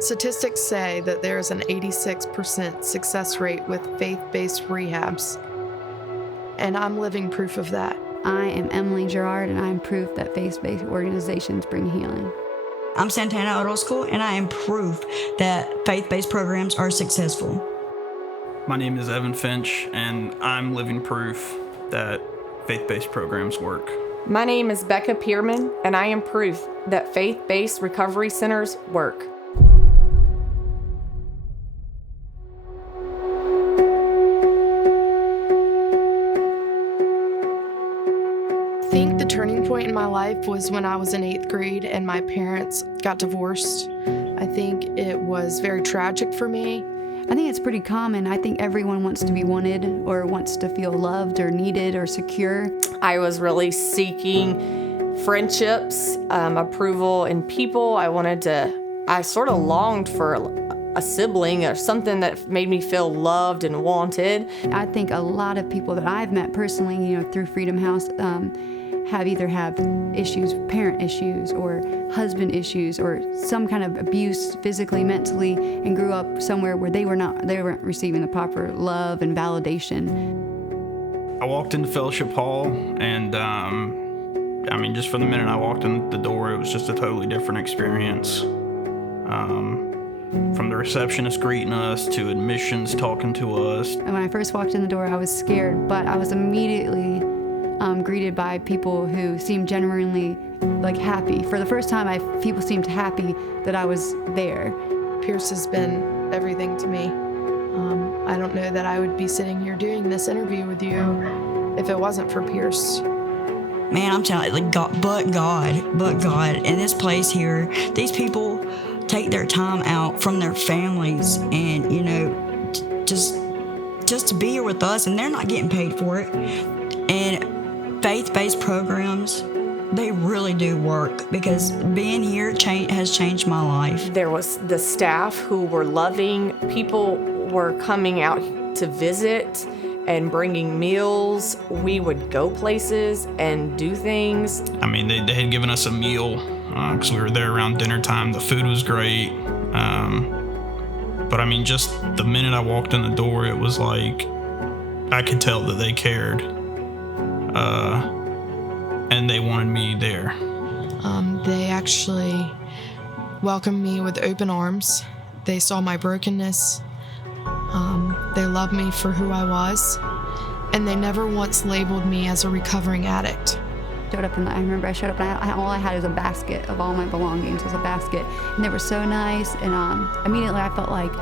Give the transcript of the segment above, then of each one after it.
Statistics say that there is an 86% success rate with faith-based rehabs, and I'm living proof of that. I am Emily Gerard, and I'm proof that faith-based organizations bring healing. I'm Santana O'Driscoll, and I am proof that faith-based programs are successful. My name is Evan Finch, and I'm living proof that faith-based programs work. My name is Becca Pierman, and I am proof that faith-based recovery centers work. I think the turning point in my life was when I was in 8th grade and my parents got divorced. I think it was very tragic for me. I think it's pretty common. I think everyone wants to be wanted or wants to feel loved or needed or secure. I was really seeking friendships, approval in people. I sort of longed for a sibling or something that made me feel loved and wanted. I think a lot of people that I've met personally, through Freedom House, have either issues, parent issues, or husband issues, or some kind of abuse physically, mentally, and grew up somewhere where they weren't receiving the proper love and validation. I walked into Fellowship Hall, and just from the minute I walked in the door, it was just a totally different experience. From the receptionist greeting us to admissions talking to us. And when I first walked in the door, I was scared, but I was immediately greeted by people who seemed genuinely happy. For the first time, people seemed happy that I was there. Pierce has been everything to me. I don't know that I would be sitting here doing this interview with you if it wasn't for Pierce. Man, I'm telling you, but God. In this place here, these people take their time out from their families and, just to be here with us, and they're not getting paid for it. And faith-based programs, they really do work, because being here has changed my life. There was the staff who were loving. People were coming out to visit and bringing meals. We would go places and do things. They had given us a meal because we were there around dinner time. The food was great. But just the minute I walked in the door, it was like I could tell that they cared. And they wanted me there. They actually welcomed me with open arms. They saw my brokenness. They loved me for who I was. And they never once labeled me as a recovering addict. I remember I showed up and all I had was a basket of all my belongings. It was a basket. And they were so nice. And immediately I felt like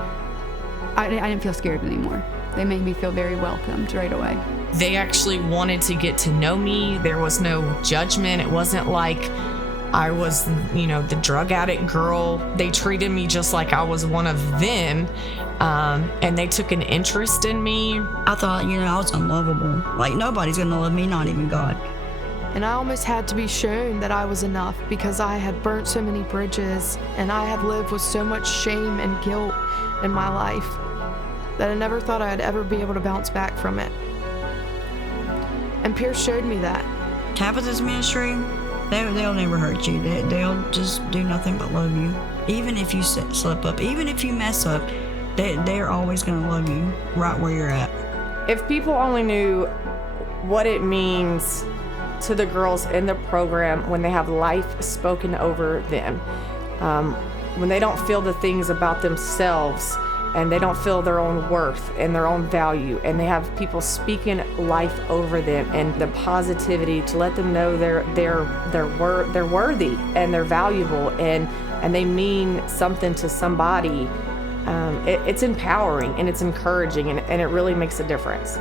I didn't feel scared anymore. They made me feel very welcomed right away. They actually wanted to get to know me. There was no judgment. It wasn't like I was, the drug addict girl. They treated me just like I was one of them. And they took an interest in me. I thought, I was unlovable. Nobody's gonna love me, not even God. And I almost had to be shown that I was enough, because I had burnt so many bridges and I had lived with so much shame and guilt in my life that I never thought I'd ever be able to bounce back from it. And Pierce showed me that. Tabitha's ministry, they'll never hurt you. They'll just do nothing but love you. Even if you slip up, even if you mess up, they're always going to love you right where you're at. If people only knew what it means to the girls in the program when they have life spoken over them, when they don't feel the things about themselves, and they don't feel their own worth and their own value, and they have people speaking life over them and the positivity to let them know they're worthy and they're valuable and they mean something to somebody. It's empowering and it's encouraging, and it really makes a difference.